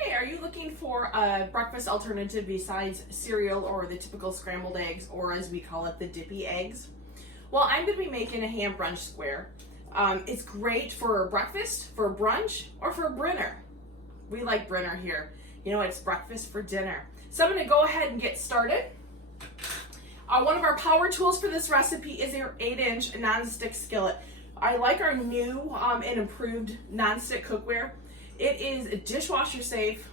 Hey, are you looking for a breakfast alternative besides cereal or the typical scrambled eggs, or as we call it, the dippy eggs? Well, I'm going to be making a ham brunch square. It's great for breakfast, for brunch, or for dinner. We like dinner here. You know, it's breakfast for dinner. So I'm going to go ahead and get started. One of our power tools for this recipe is our 8-inch non-stick skillet. I like our new and improved non-stick cookware. It is dishwasher safe.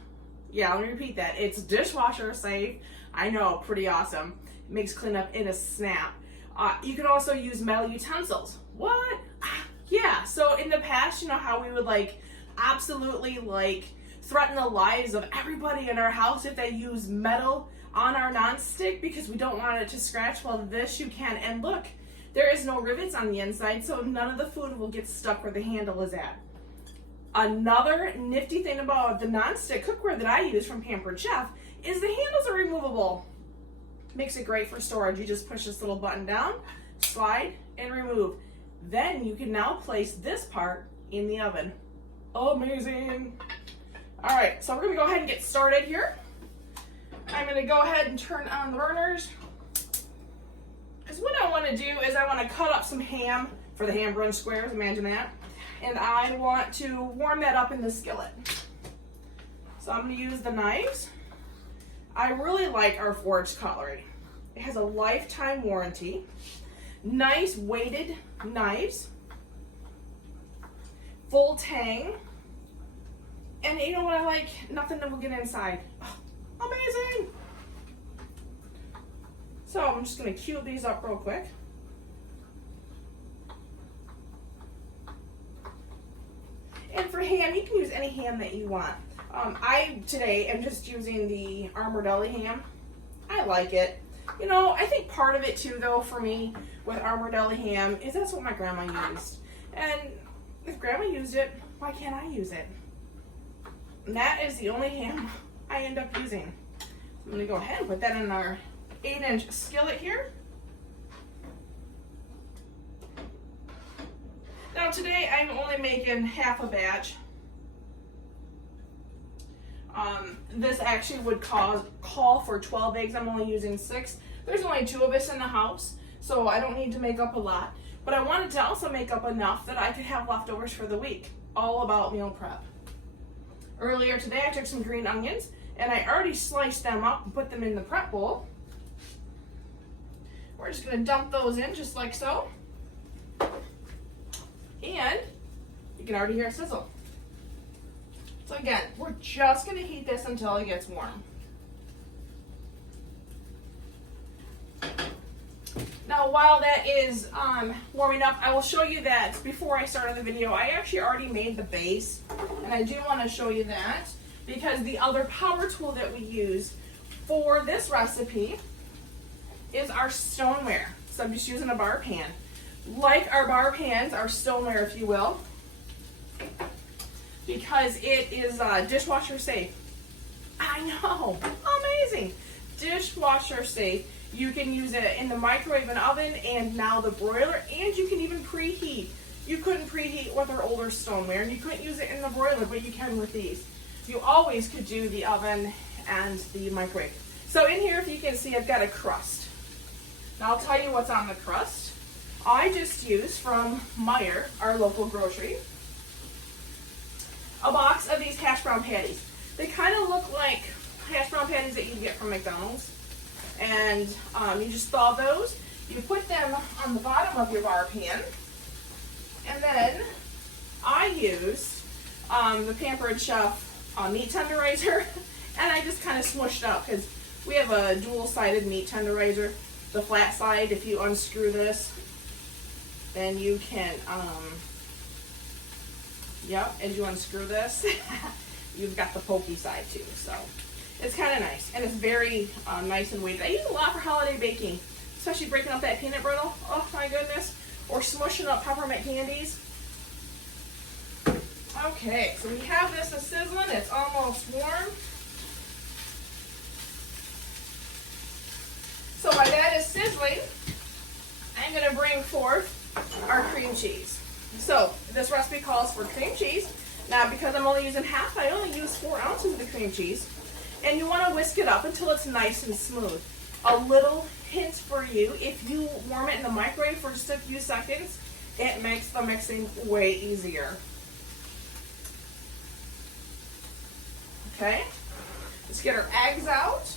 Yeah, let me repeat that. It's dishwasher safe. I know, pretty awesome. It makes cleanup in a snap. You can also use metal utensils. What? Yeah, so in the past, you know how we would absolutely threaten the lives of everybody in our house if they use metal on our nonstick because we don't want it to scratch. Well, this you can. And look, there is no rivets on the inside, so none of the food will get stuck where the handle is at. Another nifty thing about the nonstick cookware that I use from Pampered Chef is the handles are removable. Makes it great for storage. You just push this little button down, slide, and remove. Then you can now place this part in the oven. Amazing. All right, so we're gonna go ahead and get started here. I'm gonna go ahead and turn on the burners. Because what I wanna do is I wanna cut up some ham for the ham brunch squares, imagine that. And I want to warm that up in the skillet. So I'm gonna use the knives. I really like our forged cutlery. It has a lifetime warranty. Nice weighted knives. Full tang. And you know what I like? Nothing that will get inside. Oh, amazing! So I'm just gonna cube these up real quick. And for ham, you can use any ham that you want. I today am just using the Armour Deli ham. I like it. You know, I think part of it too, though, for me with Armour Deli ham is that's what my grandma used. And if grandma used it, why can't I use it? And that is the only ham I end up using. So I'm gonna go ahead and put that in our 8-inch skillet here. Now today I'm only making half a batch. This actually would call for 12 eggs. I'm only using 6. There's only 2 of us in the house, so I don't need to make up a lot. But I wanted to also make up enough that I could have leftovers for the week. All about meal prep. Earlier today I took some green onions and I already sliced them up and put them in the prep bowl. We're just going to dump those in just like so. And you can already hear it sizzle. So again, we're just going to heat this until it gets warm. Now while that is warming up, I will show you that before I started the video, I actually already made the base. And I do want to show you that because the other power tool that we use for this recipe is our stoneware. So I'm just using a bar pan. Like our bar pans, our stoneware, if you will, because it is dishwasher safe. I know, amazing. Dishwasher safe. You can use it in the microwave and oven and now the broiler, and you can even preheat. You couldn't preheat with our older stoneware, and you couldn't use it in the broiler, but you can with these. You always could do the oven and the microwave. So in here, if you can see, I've got a crust. Now I'll tell you what's on the crust. I just used from Meijer, our local grocery, a box of these hash brown patties. They kind of look like hash brown patties that you get from McDonald's. And you just thaw those. You put them on the bottom of your bar pan. And then I used the Pampered Chef meat tenderizer. And I just kind of smushed up because we have a dual-sided meat tenderizer. The flat side, if you unscrew this, then you can, as you unscrew this, you've got the pokey side too. So it's kind of nice, and it's very nice and weighted. I use it a lot for holiday baking, especially breaking up that peanut brittle. Oh my goodness. Or smushing up peppermint candies. Okay, so we have this sizzling. It's almost warm. So while that is sizzling, I'm going to bring forth our cream cheese. So this recipe calls for cream cheese. Now, because I'm only using half, I only use 4 ounces of the cream cheese. And you want to whisk it up until it's nice and smooth. A little hint for you, if you warm it in the microwave for just a few seconds, it makes the mixing way easier. Okay, let's get our eggs out.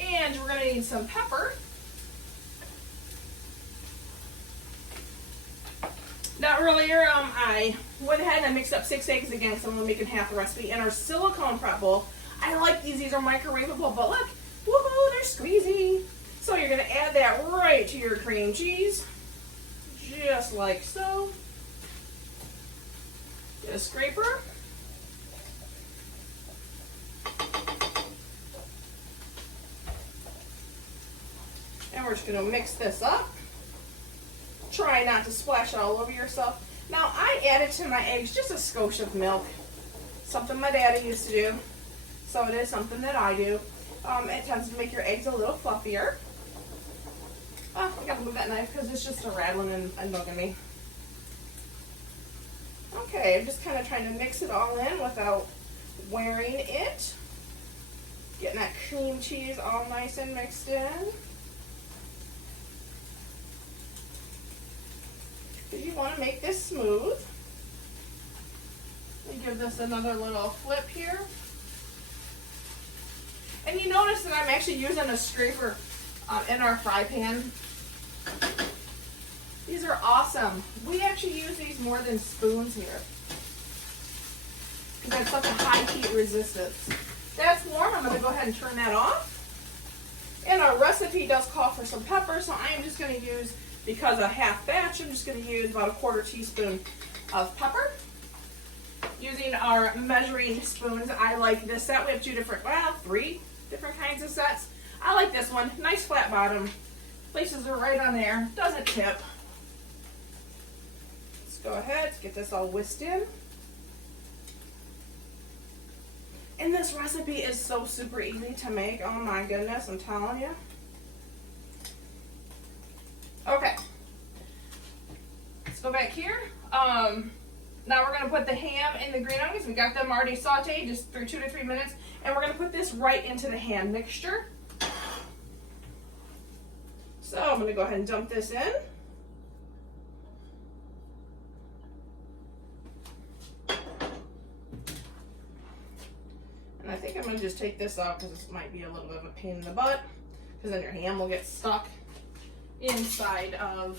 And we're going to need some pepper. Now earlier, I went ahead and I mixed up 6 eggs again because I'm only making half the recipe. In our silicone prep bowl, I like these are microwavable, but look, woohoo, they're squeezy. So you're going to add that right to your cream cheese, just like so. Get a scraper. And we're just going to mix this up. Try not to splash it all over yourself. Now, I added to my eggs just a skosh of milk. Something my daddy used to do. So it is something that I do. It tends to make your eggs a little fluffier. Oh, I gotta move that knife because it's just a rattling and bugging me. Okay, I'm just kind of trying to mix it all in without wearing it. Getting that cream cheese all nice and mixed in. You want to make this smooth. Let me give this another little flip here. And you notice that I'm actually using a scraper in our fry pan. These are awesome. We actually use these more than spoons here because that's such a high heat resistance. That's warm. I'm going to go ahead and turn that off. And our recipe does call for some pepper, so I am just going to use, because a half batch, I'm just going to use about a 1/4 teaspoon of pepper. Using our measuring spoons, I like this set. We have 3 different kinds of sets. I like this one. Nice flat bottom. Places are right on there. Doesn't tip. Let's go ahead. Let's get this all whisked in. And this recipe is so super easy to make. Oh my goodness, I'm telling you. Okay. Let's go back here. Now we're going to put the ham and the green onions. We got them already sauteed just for 2 to 3 minutes. And we're going to put this right into the ham mixture. So I'm going to go ahead and dump this in. And I think I'm going to just take this out because this might be a little bit of a pain in the butt, because then your ham will get stuck inside of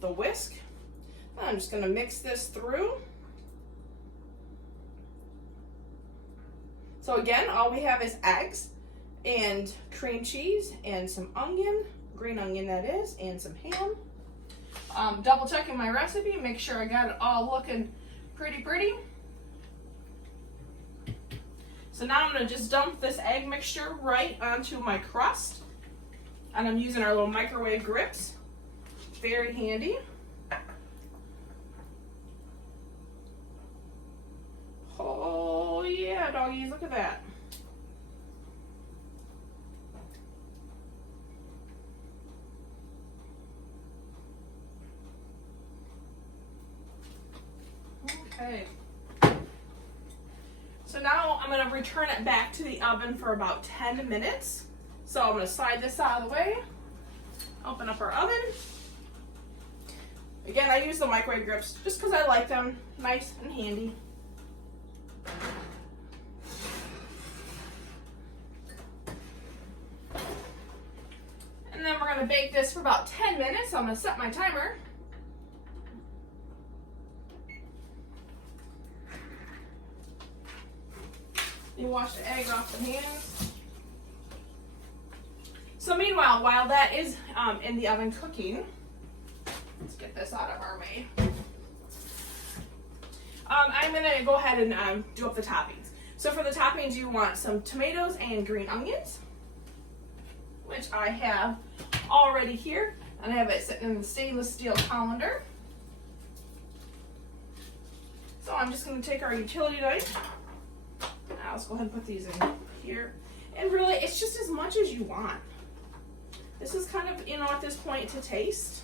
the whisk. I'm just going to mix this through. So again, all we have is eggs and cream cheese and some onion, green onion that is, and some ham. Double checking my recipe, make sure I got it all looking pretty. So now I'm going to just dump this egg mixture right onto my crust. And I'm using our little microwave grips. Very handy. Oh yeah, doggies, look at that. Okay. So now I'm going to return it back to the oven for about 10 minutes. So I'm going to slide this out of the way, open up our oven. Again, I use the microwave grips just because I like them, nice and handy. And then we're going to bake this for about 10 minutes. So I'm going to set my timer. You wash the egg off the hands. So meanwhile, while that is in the oven cooking, let's get this out of our way. I'm going to go ahead and do up the toppings. So for the toppings, you want some tomatoes and green onions, which I have already here. And I have it sitting in the stainless steel colander. So I'm just going to take our utility knife. Now let's go ahead and put these in here. And really, it's just as much as you want. This is kind of, you know, at this point to taste.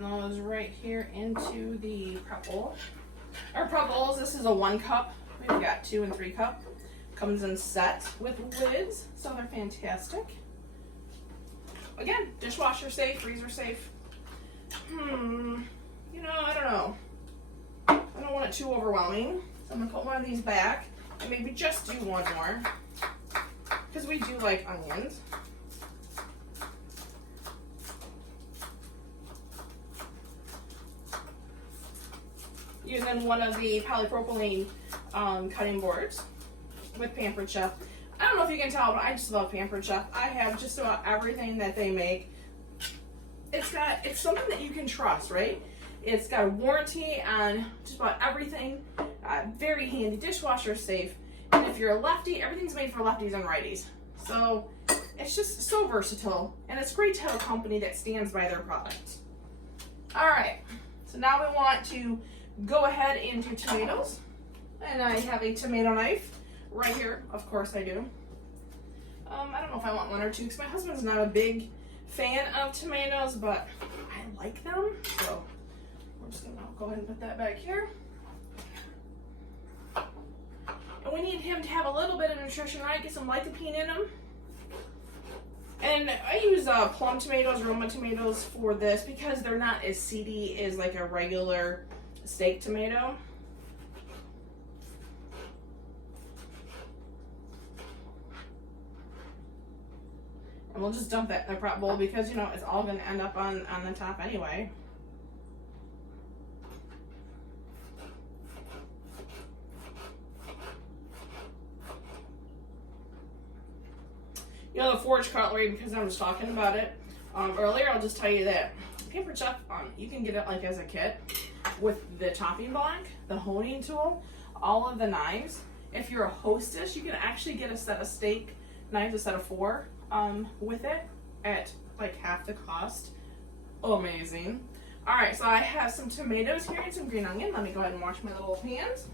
those right here into the prep bowl. Our prep bowls, this is a 1 cup. We've got 2 and 3 cup. Comes in set with lids, so they're fantastic. Again, dishwasher safe, freezer safe. You know, I don't know. I don't want it too overwhelming, so I'm gonna put one of these back and maybe just do one more, because we do like onions. Using one of the polypropylene cutting boards with Pampered Chef. I don't know if you can tell, but I just love Pampered Chef. I have just about everything that they make. It's something that you can trust, right? It's got a warranty on just about everything. Very handy, dishwasher safe. And if you're a lefty, everything's made for lefties and righties. So it's just so versatile, and it's great to have a company that stands by their products. All right, so now we want to go ahead and do tomatoes. And I have a tomato knife right here. Of course I do. I don't know if I want 1 or 2 because my husband's not a big fan of tomatoes, but I like them. So we're just gonna go ahead and put that back here. And we need him to have a little bit of nutrition, right? Get some lycopene in him. And I use plum tomatoes, Roma tomatoes for this because they're not as seedy as like a regular steak tomato. And we'll just dump that in the prep bowl because, you know, it's all going to end up on the top anyway. You know, the forage cutlery, because I was talking about it earlier, I'll just tell you that Pampered Chef, you can get it like as a kit with the chopping block, the honing tool, all of the knives. If you're a hostess, you can actually get a set of steak knives, a set of 4 with it at like half the cost. Amazing. All right, so I have some tomatoes here and some green onion. Let me go ahead and wash my little hands.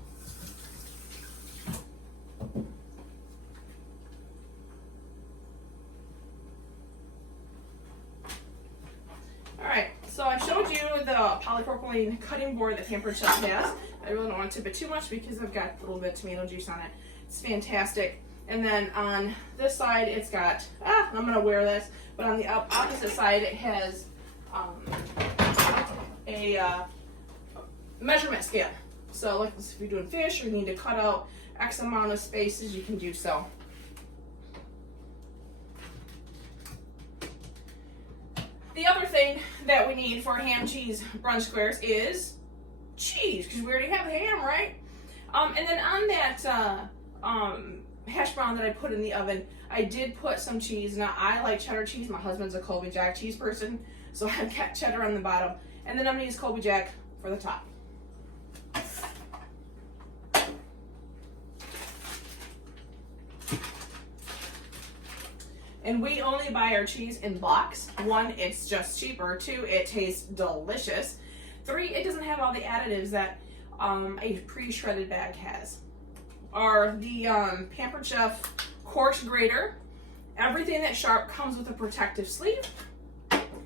All right, so I showed you the polypropylene cutting board that Pampered Chef has. I really don't want to tip it too much because I've got a little bit of tomato juice on it. It's fantastic. And then on this side, it's got, I'm gonna wear this, but on the opposite side, it has a measurement scale. So like if you're doing fish, you need to cut out X amount of spaces, you can do so. The other thing that we need for ham cheese brunch squares is cheese, because we already have ham, right? And then on that hash brown that I put in the oven, I did put some cheese. Now I like cheddar cheese. My husband's a Colby Jack cheese person, so I've got cheddar on the bottom, and then I'm gonna use Colby Jack for the top. And we only buy our cheese in blocks. 1, it's just cheaper. 2, it tastes delicious. 3, it doesn't have all the additives that a pre-shredded bag has. Or the Pampered Chef coarse grater. Everything that's sharp comes with a protective sleeve.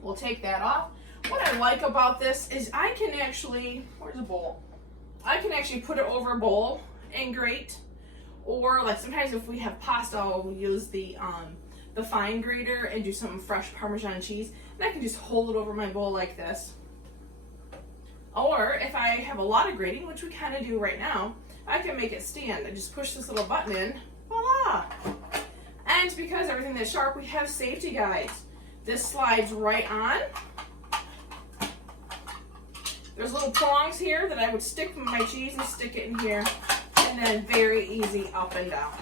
We'll take that off. What I like about this is I can actually, where's the bowl? I can actually put it over a bowl and grate. Or like sometimes if we have pasta, we'll use the fine grater and do some fresh Parmesan cheese. And I can just hold it over my bowl like this. Or if I have a lot of grating, which we kind of do right now, I can make it stand. I just push this little button in, voila! And because everything that's sharp, we have safety guides. This slides right on. There's little prongs here that I would stick my cheese and stick it in here, and then very easy up and down.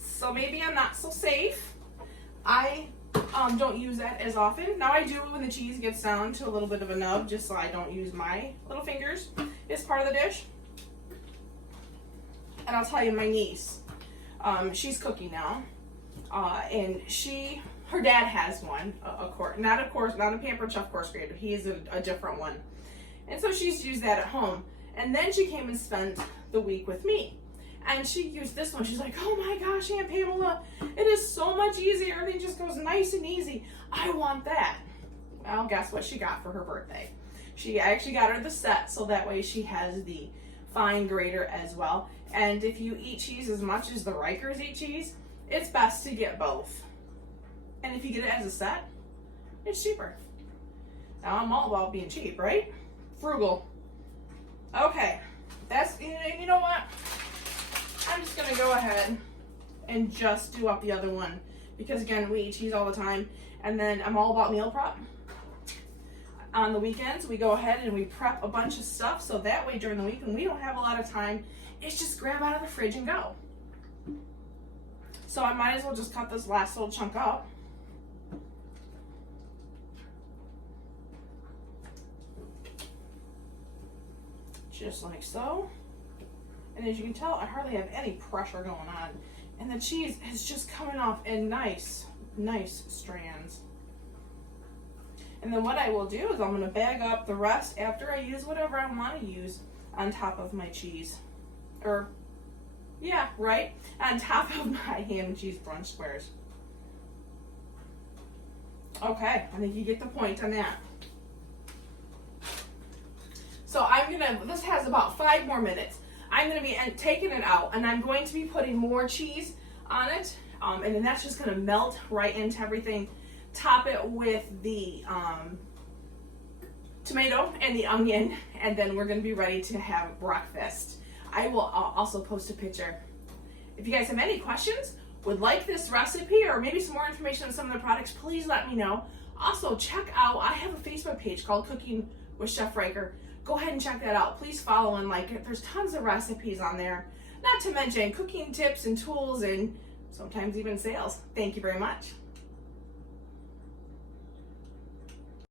So maybe I'm not so safe. I don't use that as often. Now I do when the cheese gets down to a little bit of a nub, just so I don't use my little fingers. It's part of the dish. And I'll tell you, my niece, she's cooking now, and her dad has one, not a Pampered Chef coarse grater. He is a different one, and so she's used that at home. And then she came and spent the week with me. And she used this one. She's like, oh my gosh, Aunt Pamela, it is so much easier. Everything just goes nice and easy. I want that. Well, guess what she got for her birthday? I actually got her the set, so that way she has the fine grater as well. And if you eat cheese as much as the Rikers eat cheese, it's best to get both. And if you get it as a set, it's cheaper. Now I'm all about being cheap, right? Frugal. Okay, that's, you know what? I'm just gonna go ahead and just do up the other one because again, we eat cheese all the time, and then I'm all about meal prep. On the weekends, we go ahead and we prep a bunch of stuff so that way during the week when we don't have a lot of time, it's just grab out of the fridge and go. So I might as well just cut this last little chunk up. Just like so. And as you can tell, I hardly have any pressure going on. And the cheese is just coming off in nice strands. And then what I will do is I'm going to bag up the rest after I use whatever I want to use on top of my cheese. Or, yeah, right? On top of my ham and cheese brunch squares. Okay, I think you get the point on that. So this has about 5 more minutes. I'm gonna be taking it out and I'm going to be putting more cheese on it. And then that's just gonna melt right into everything. Top it with the tomato and the onion, and then we're gonna be ready to have breakfast. I will also post a picture. If you guys have any questions, would like this recipe, or maybe some more information on some of the products, please let me know. Also, check out, I have a Facebook page called Cooking with Chef Riker. Go ahead and check that out. Please follow and like it. There's tons of recipes on there. Not to mention cooking tips and tools and sometimes even sales. Thank you very much.